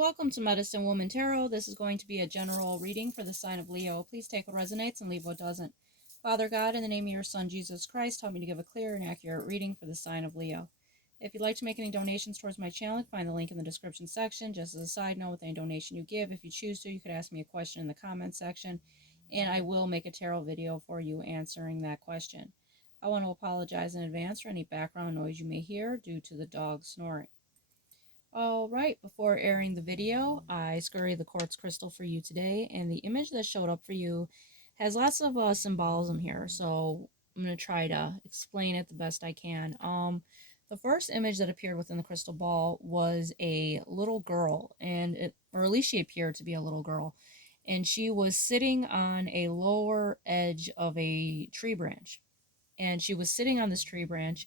Welcome to Medicine Woman Tarot. This is going to be a general reading for the sign of Leo. Please take what resonates and leave what doesn't. Father God, in the name of your Son, Jesus Christ, help me to give a clear and accurate reading for the sign of Leo. If you'd like to make any donations towards my channel, find the link in the description section. Just as a side note, with any donation you give, if you choose to, you could ask me a question in the comments section, and I will make a tarot video for you answering that question. I want to apologize in advance for any background noise you may hear due to the dog snoring. Alright, before airing the video, I scurried the quartz crystal for you today, and the image that showed up for you has lots of symbolism here, so I'm going to try to explain it the best I can. The first image that appeared within the crystal ball was a little girl, or at least she appeared to be a little girl, and she was sitting on a lower edge of a tree branch. And she was sitting on this tree branch,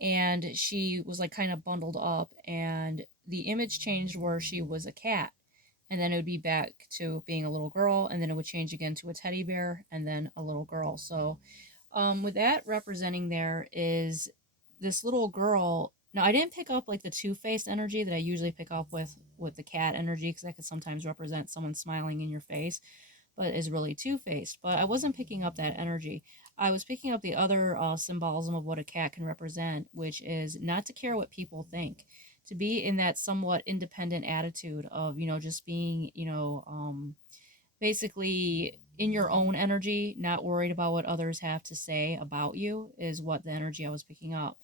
and she was like kind of bundled up, and the image changed where she was a cat, and then it would be back to being a little girl, and then it would change again to a teddy bear, and then a little girl. So with that representing there is this little girl. Now, I didn't pick up like the two-faced energy that I usually pick up with the cat energy, because that could sometimes represent someone smiling in your face, but is really two-faced. But I wasn't picking up that energy. I was picking up the other symbolism of what a cat can represent, which is not to care what people think, to be in that somewhat independent attitude of, just being, basically in your own energy, not worried about what others have to say about you, is what the energy I was picking up.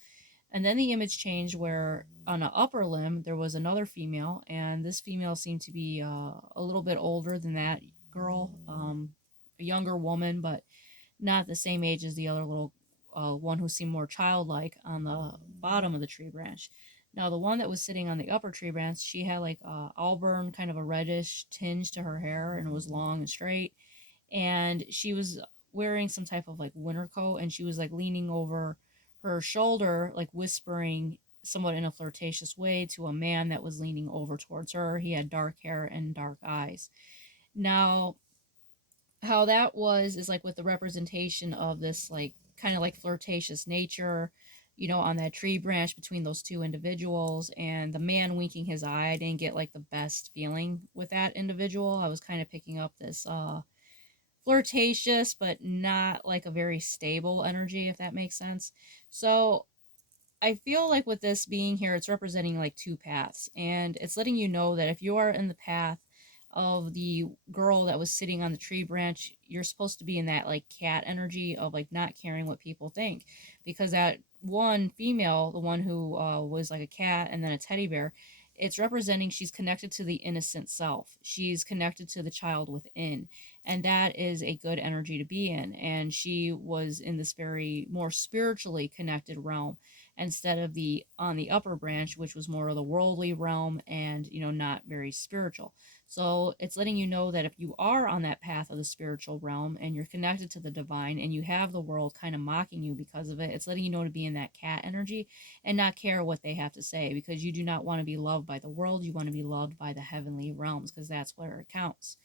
And then the image changed where on the upper limb there was another female, and this female seemed to be a little bit older than that girl, a younger woman, but not the same age as the other little one who seemed more childlike on the bottom of the tree branch. Now, the one that was sitting on the upper tree branch, she had like auburn, kind of a reddish tinge to her hair, and it was long and straight. And she was wearing some type of like winter coat, and she was like leaning over her shoulder, like whispering somewhat in a flirtatious way to a man that was leaning over towards her. He had dark hair and dark eyes. Now, how that was is like with the representation of this like kind of like flirtatious nature, on that tree branch between those two individuals, and the man winking his eye. I didn't get like the best feeling with that individual. I was kind of picking up this flirtatious but not like a very stable energy, if that makes sense. So I feel like with this being here, it's representing like two paths, and it's letting you know that if you are in the path of the girl that was sitting on the tree branch, you're supposed to be in that like cat energy of like not caring what people think, because that one female, the one who was like a cat and then a teddy bear, it's representing she's connected to the innocent self. She's connected to the child within, and that is a good energy to be in. And she was in this very more spiritually connected realm, instead of the on the upper branch, which was more of the worldly realm and not very spiritual. So it's letting you know that if you are on that path of the spiritual realm and you're connected to the divine and you have the world kind of mocking you because of it, it's letting you know to be in that cat energy and not care what they have to say, because you do not want to be loved by the world. You want to be loved by the heavenly realms, because that's where it counts.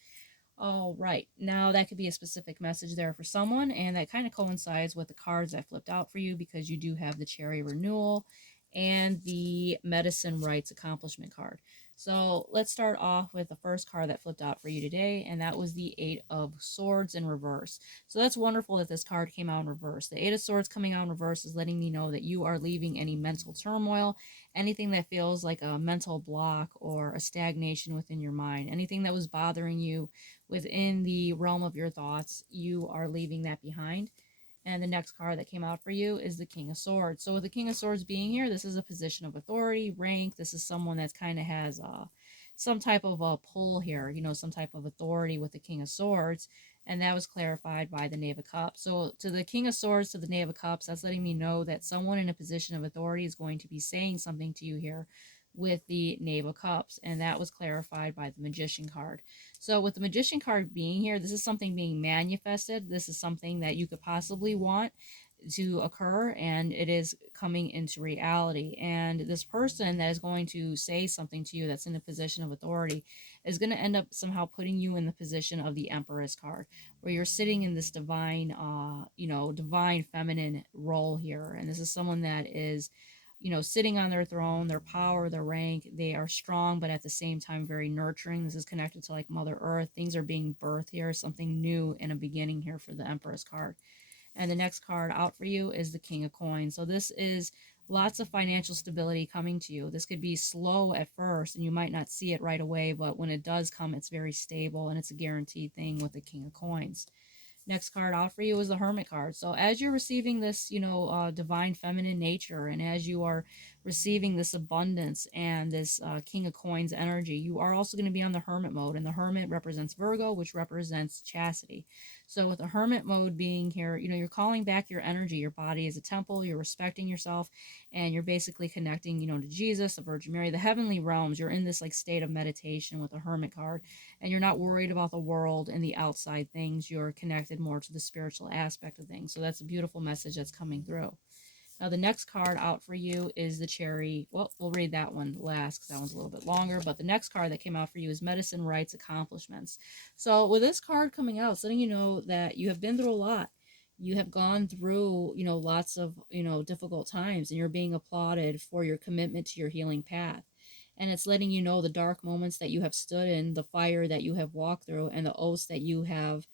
All right, now that could be a specific message there for someone, and that kind of coincides with the cards I flipped out for you, because you do have the Cherry Renewal and the Medicine Rights Accomplishment card. So let's start off with the first card that flipped out for you today, and that was the Eight of Swords in reverse. So that's wonderful that this card came out in reverse. The Eight of Swords coming out in reverse is letting me know that you are leaving any mental turmoil, anything that feels like a mental block or a stagnation within your mind, anything that was bothering you within the realm of your thoughts, you are leaving that behind. And the next card that came out for you is the King of Swords. So with the King of Swords being here, this is a position of authority, rank. This is someone that kind of has some type of a pull here, some type of authority with the King of Swords. And that was clarified by the Knave of Cups. So to the King of Swords, to the Knave of Cups, that's letting me know that someone in a position of authority is going to be saying something to you here with the Knave of Cups. And that was clarified by the Magician card. So with the Magician card being here, this is something being manifested. This is something that you could possibly want to occur, and it is coming into reality. And this person that is going to say something to you that's in a position of authority is going to end up somehow putting you in the position of the Empress card, where you're sitting in this divine, divine feminine role here. And this is someone that is sitting on their throne, their power, their rank. They are strong, but at the same time, very nurturing. This is connected to like Mother Earth. Things are being birthed here, something new in a beginning here for the Empress card. And the next card out for you is the King of Coins. So this is lots of financial stability coming to you. This could be slow at first and you might not see it right away, but when it does come, it's very stable and it's a guaranteed thing with the King of Coins. Next card out for you is the Hermit card. So as you're receiving this, divine feminine nature, and as you are receiving this abundance and this King of Coins energy, you are also going to be on the Hermit mode. And the Hermit represents Virgo, which represents chastity. So with the Hermit mode being here, you're calling back your energy. Your body is a temple. You're respecting yourself, and you're basically connecting, to Jesus, the Virgin Mary, the heavenly realms. You're in this like state of meditation with the Hermit card, and you're not worried about the world and the outside things. You're connected more to the spiritual aspect of things. So that's a beautiful message that's coming through. Now, the next card out for you is the Cherry. Well, we'll read that one last because that one's a little bit longer. But the next card that came out for you is Medicine, Rights, Accomplishments. So with this card coming out, it's letting you know that you have been through a lot. You have gone through, lots of, difficult times, and you're being applauded for your commitment to your healing path. And it's letting you know the dark moments that you have stood in, the fire that you have walked through, and the oaths that you have,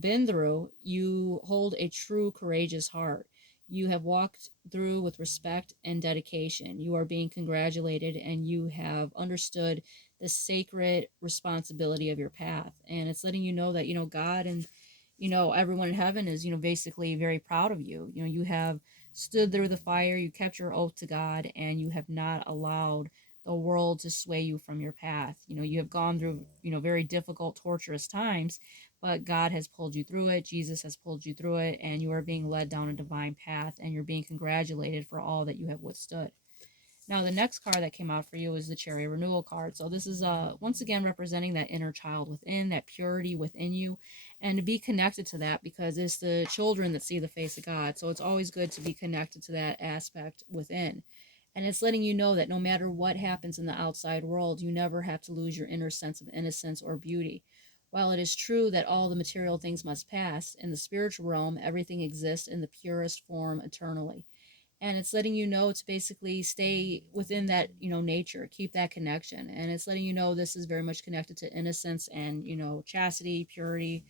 been through. You hold a true, courageous heart. You have walked through with respect and dedication. You are being congratulated, and you have understood the sacred responsibility of your path. And it's letting you know that, God and, everyone in heaven is, basically very proud of you. You have stood through the fire, you kept your oath to God, and you have not allowed the world to sway you from your path. You have gone through, very difficult, torturous times, but God has pulled you through it. Jesus has pulled you through it, and you are being led down a divine path, and you're being congratulated for all that you have withstood. Now, the next card that came out for you is the Cherry Renewal card. So this is once again representing that inner child within, that purity within you, and to be connected to that, because it's the children that see the face of God. So it's always good to be connected to that aspect within. And it's letting you know that no matter what happens in the outside world, you never have to lose your inner sense of innocence or beauty. While it is true that all the material things must pass, in the spiritual realm, everything exists in the purest form eternally. And it's letting you know to basically stay within that, nature, keep that connection. And it's letting you know this is very much connected to innocence and, chastity, purity,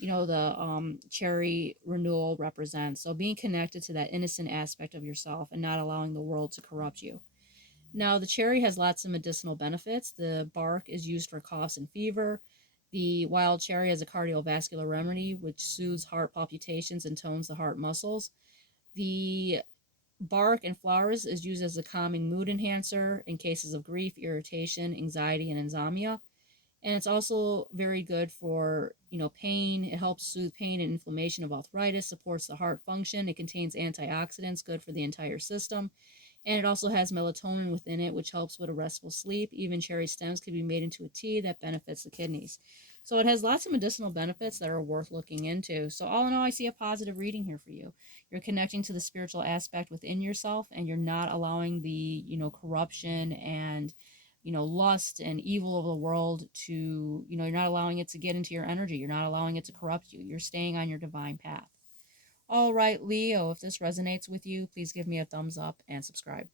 the Cherry Renewal represents. So being connected to that innocent aspect of yourself and not allowing the world to corrupt you. Now, the cherry has lots of medicinal benefits. The bark is used for coughs and fever. The wild cherry has a cardiovascular remedy, which soothes heart palpitations and tones the heart muscles. The bark and flowers is used as a calming mood enhancer in cases of grief, irritation, anxiety, and insomnia. And it's also very good for, pain. It helps soothe pain and inflammation of arthritis, supports the heart function. It contains antioxidants, good for the entire system. And it also has melatonin within it, which helps with a restful sleep. Even cherry stems can be made into a tea that benefits the kidneys. So it has lots of medicinal benefits that are worth looking into. So all in all, I see a positive reading here for you. You're connecting to the spiritual aspect within yourself, and you're not allowing the, corruption and, lust and evil of the world to, you're not allowing it to get into your energy. You're not allowing it to corrupt you. You're staying on your divine path. All right, Leo, if this resonates with you, please give me a thumbs up and subscribe.